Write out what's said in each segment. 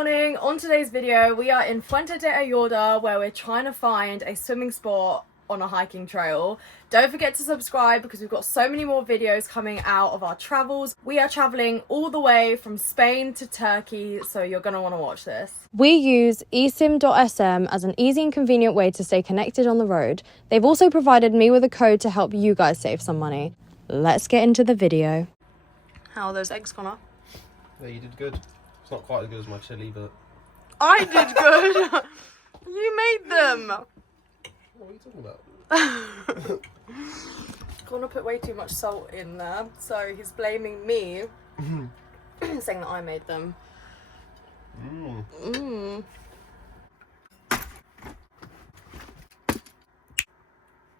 morning. On today's video we are in Fuente de Ayodar where we're trying to find a swimming spot on a hiking trail. Don't forget to subscribe because we've got so many more videos coming out of our travels. We are traveling all the way from Spain to Turkey, so you're gonna want to watch this. We use Esim.sm as an easy and convenient way to stay connected on the road. They've also provided me with a code to help you guys save some money. Let's get into the video. How are those eggs, Connor? Yeah, you did good. It's not quite as good as my chili, but... I did good! You made them! What are you talking about? Connor put way too much salt in there, so he's blaming me, saying that I made them.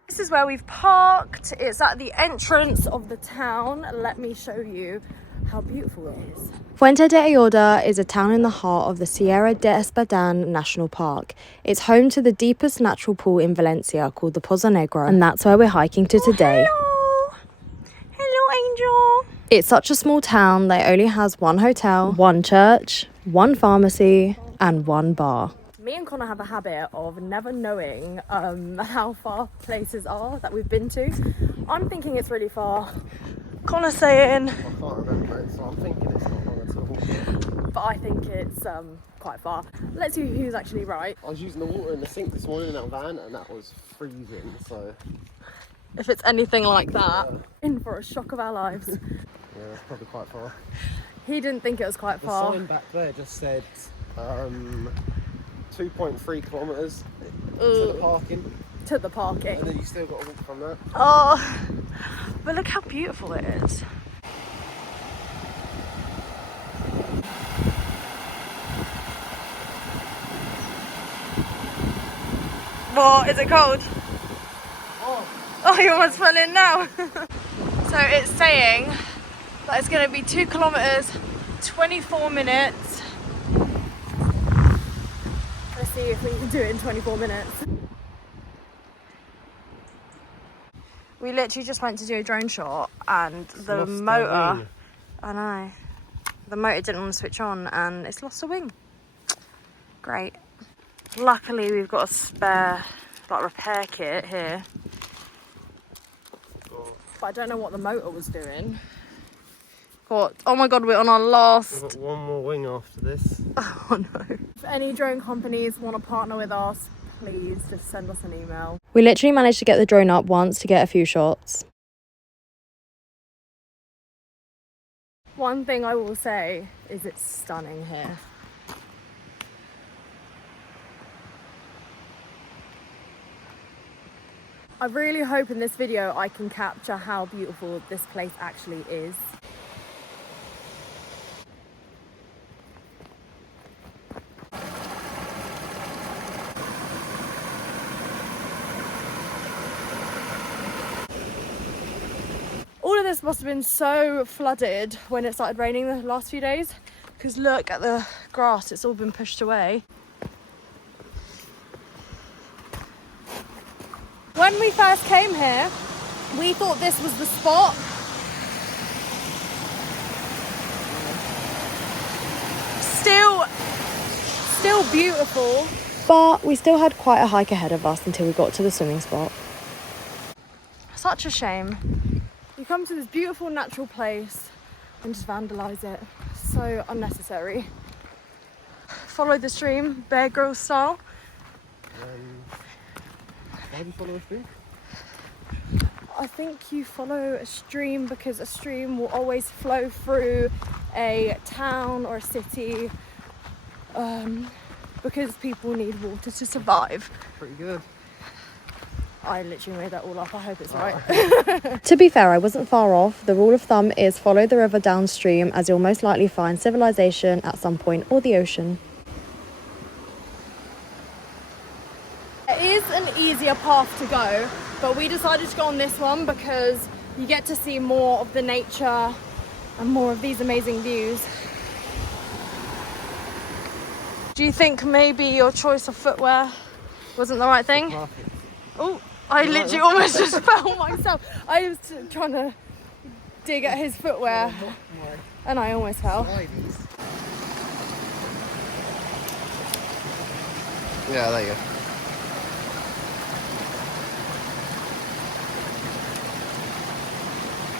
This is where we've parked. It's at the entrance of the town. Let me show you how beautiful it is. Fuente de Ayodar is a town in the heart of the Sierra de Espadan National Park. It's home to the deepest natural pool in Valencia called the Pozo Negro, and that's where we're hiking to today. Hello! Hello, Angel! It's such a small town that only has one hotel, one church, one pharmacy, and one bar. Me and Connor have a habit of never knowing how far places are that we've been to. I'm thinking it's really far. Connor's saying... I can't remember it, so I'm thinking it's not long at all. But I think it's quite far. Let's see who's actually right. I was using the water in the sink this morning in our van and that was freezing, so... If it's anything like that, in for a shock of our lives. Yeah, that's probably quite far. He didn't think it was quite far. The sign back there just said 2.3 kilometres to the parking. To the parking. And then you still got to walk from that. Oh, but look how beautiful it is. What? Is it cold? Oh, you almost fell in now. So it's saying that it's going to be 2 kilometres, 24 minutes. Let's see if we can do it in 24 minutes. We literally just went to do a drone shot and the motor, I know, the motor didn't want to switch on and it's lost a wing. Great. Luckily we've got a spare like repair kit here. But I don't know what the motor was doing. What? Oh my god, we're on our last... We've got one more wing after this. Oh no. If any drone companies want to partner with us, please just send us an email. We literally managed to get the drone up once to get a few shots. One thing I will say is it's stunning here. I really hope in this video I can capture how beautiful this place actually is. All of this must have been so flooded when it started raining the last few days, because look at the grass, it's all been pushed away. When we first came here, we thought this was the spot. Still beautiful, but we still had quite a hike ahead of us until we got to the swimming spot. Such a shame. You come to this beautiful natural place and just vandalise it. So unnecessary. Follow the stream, Bear Grylls style. Why do you follow a stream? I think you follow a stream because a stream will always flow through a town or a city because people need water to survive. Pretty good. I literally made that all up. I hope it's right. To be fair, I wasn't far off. The rule of thumb is follow the river downstream as you'll most likely find civilization at some point or the ocean. It is an easier path to go, but we decided to go on this one because you get to see more of the nature and more of these amazing views. Do you think maybe your choice of footwear wasn't the right thing? Oh, I literally almost just fell myself. I was trying to dig at his footwear and I almost fell. Yeah, there you go.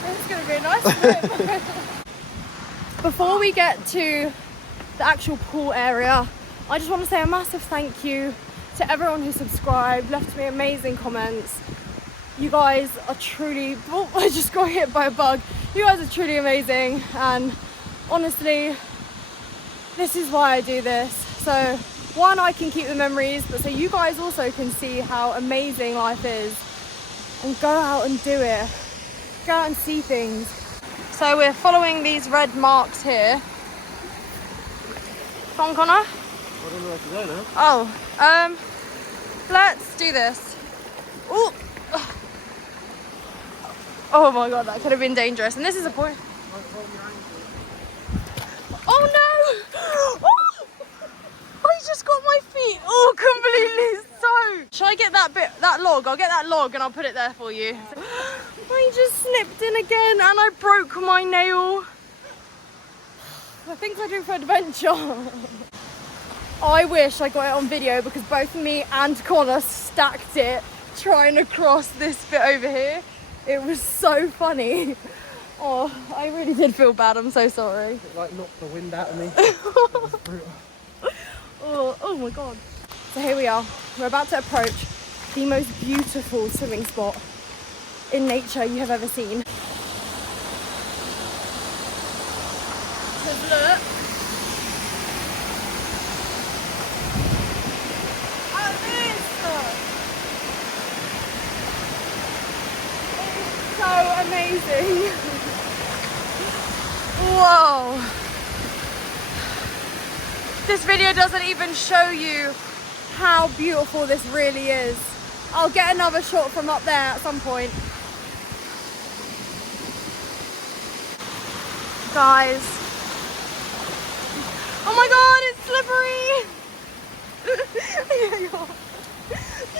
This is going to be a nice trip. Before we get to the actual pool area, I just want to say a massive thank you to everyone who subscribed, left me amazing comments. You guys are truly, oh, I just got hit by a bug. You guys are truly amazing, and honestly, this is why I do this. So one, I can keep the memories, but so you guys also can see how amazing life is and go out and do it. Go out and see things. So we're following these red marks here. Come on, Connor. I don't know where to go now. Oh, let's do this. Ooh. Oh my god, that could have been dangerous. And this is a point. Oh no! Oh! I just got my feet all completely soaked. Shall I get that log? I'll get that log and I'll put it there for you. I just slipped in again and I broke my nail. I think we're doing for adventure. I wish I got it on video because both me and Connor stacked it trying to cross this bit over here. It was so funny. Oh, I really did feel bad. I'm so sorry. It like knocked the wind out of me. Oh my god. So here we are. We're about to approach the most beautiful swimming spot in nature you have ever seen. Because look. At this! It is so amazing. Whoa. This video doesn't even show you how beautiful this really is. I'll get another shot from up there at some point. Guys. Oh my god, it's slippery!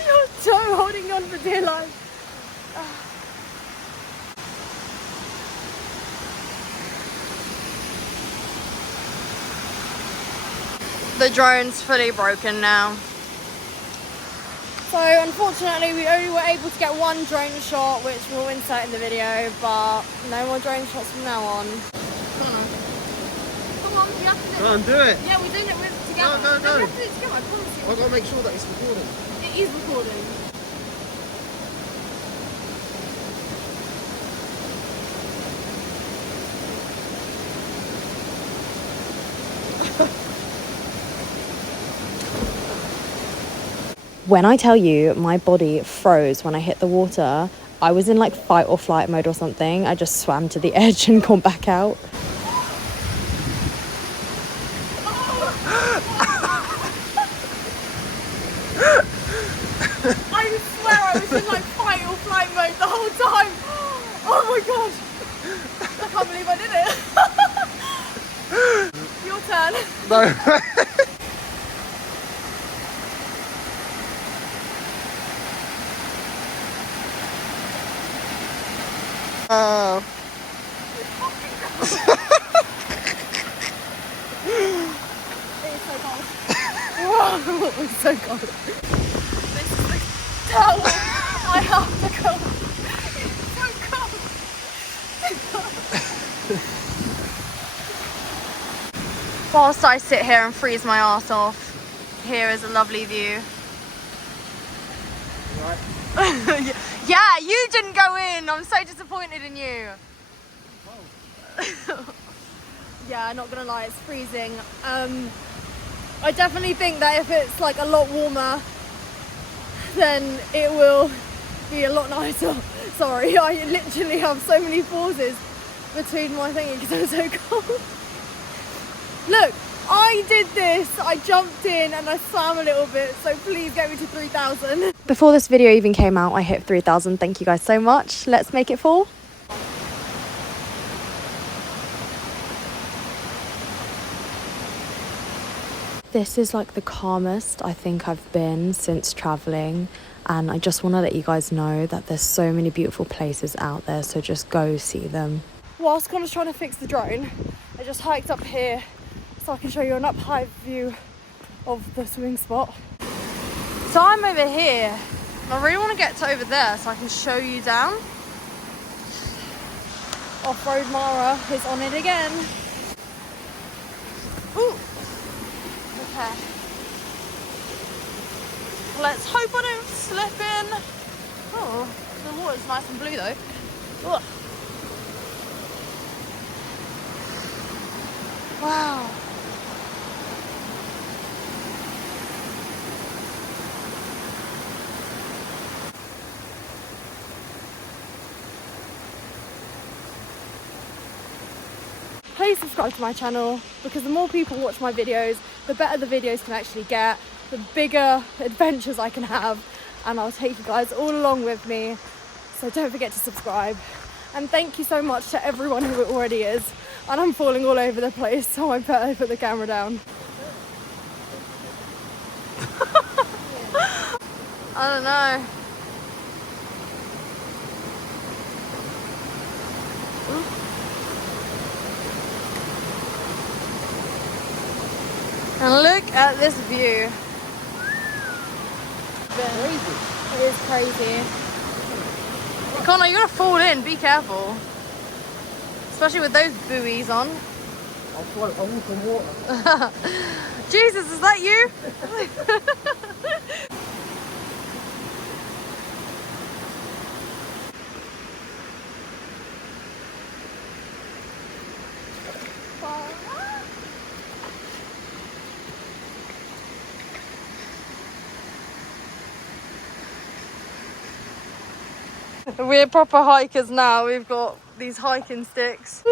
You're so holding on for dear life. The drone's fully broken now. So unfortunately we only were able to get one drone shot, which we'll insert in the video, but no more drone shots from now on. Come on, you have to do it. Go on, do it. Yeah, we're doing it together. No. We have to do it together, I promise you. I've got to make sure that it's recording. It is recording. When I tell you my body froze when I hit the water, I was in like fight or flight mode or something. I just swam to the edge and got back out. I swear I was in like fight or flight mode the whole time. Oh my god. I can't believe I did it. Your turn. No. It is so cold. Whoa, it's so cold. This is the towel I have to go. It's so cold. Whilst I sit here and freeze my arse off, here is a lovely view. Right. Yeah, you didn't go in. I'm so disappointed in you. Yeah, not gonna lie, it's freezing. I definitely think that if it's like a lot warmer, then it will be a lot nicer. Sorry, I literally have so many pauses between my thingy because I'm so cold. Look, I did this. I jumped in and I swam a little bit, so please get me to 3,000. Before this video even came out, I hit 3,000. Thank you guys so much. Let's make it 4. This is like the calmest I think I've been since traveling, and I just want to let you guys know that there's so many beautiful places out there, so just go see them. Whilst Connor's trying to fix the drone, I just hiked up here so I can show you an up high view of the swimming spot. So I'm over here. I really want to get to over there so I can show you down. Off-road Mara is on it again. Ooh. Okay. Let's hope I don't slip in. Oh, the water's nice and blue though. Ugh. Wow. Please subscribe to my channel, because the more people watch my videos, the better the videos can actually get, the bigger adventures I can have, and I'll take you guys all along with me. So don't forget to subscribe. And thank you so much to everyone who it already is. And I'm falling all over the place, so I better put the camera down. I don't know. And look at this view. It is crazy. Connor, you're gonna fall in, be careful. Especially with those buoys on. I'll walk on water. Jesus, is that you? We're proper hikers now. We've got these hiking sticks.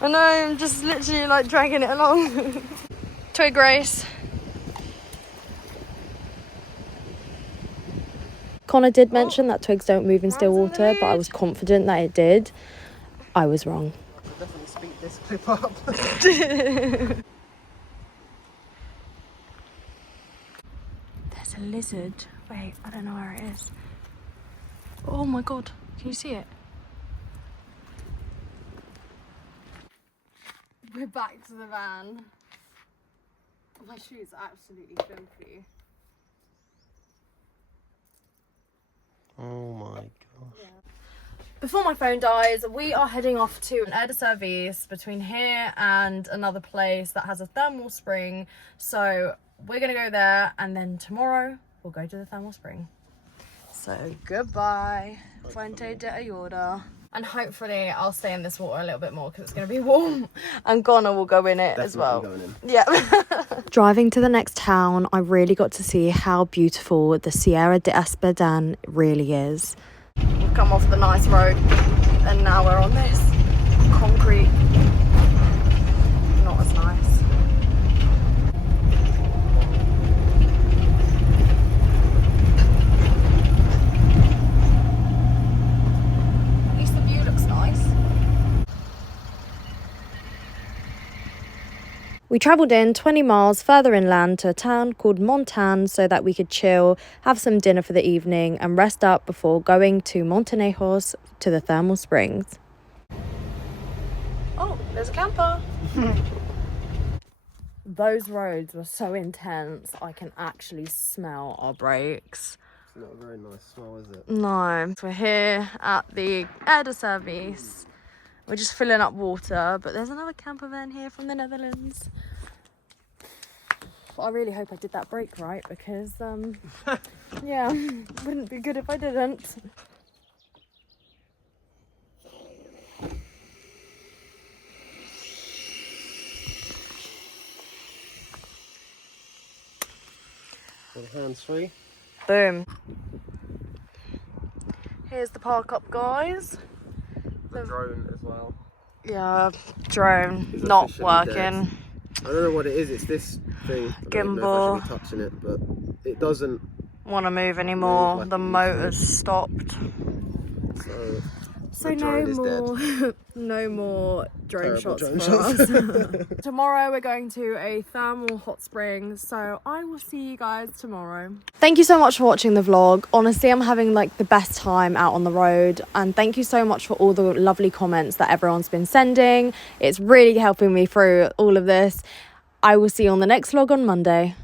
I know, I'm just literally like dragging it along. Twig race. Connor did mention that twigs don't move in still water, but I was confident that it did. I was wrong. I'll definitely speed this clip up. There's a lizard. Wait, I don't know where it is. Oh my god, can you see it? We're back to the van. My shoes are absolutely filthy. Oh my gosh. Yeah. Before my phone dies, we are heading off to an air de service between here and another place that has a thermal spring. So we're gonna go there, and then tomorrow we'll go to the thermal spring. So goodbye, Fuente de Ayodar. And hopefully I'll stay in this water a little bit more because it's going to be warm. And Connor will go in it Definitely as well. Going in. Yeah. Driving to the next town, I really got to see how beautiful the Sierra de Espadan really is. We've come off the nice road and now we're on this concrete. Not as nice. We travelled in 20 miles further inland to a town called Montan so that we could chill, have some dinner for the evening and rest up before going to Montenejos to the thermal springs. Oh, there's a camper. Those roads were so intense, I can actually smell our brakes. It's not a very nice smell, is it? No, we're here at the air de service. We're just filling up water, but there's another camper van here from the Netherlands. I really hope I did that brake right because, yeah, wouldn't be good if I didn't. With hands free. Boom. Here's the park up, guys. The drone as well. Yeah, drone It's not officially working. dead. I don't know what it is. It's this thing. I don't know if I should be touching it, but it doesn't Want to move anymore. like The it used motor's to. stopped. So So the drone is dead. no more drone Terrible shots drone for us. Tomorrow we're going to a thermal hot spring, so I will see you guys tomorrow. Thank you so much for watching the vlog. Honestly, I'm having like the best time out on the road, and thank you so much for all the lovely comments that everyone's been sending. It's really helping me through all of this. I will see you on the next vlog on Monday.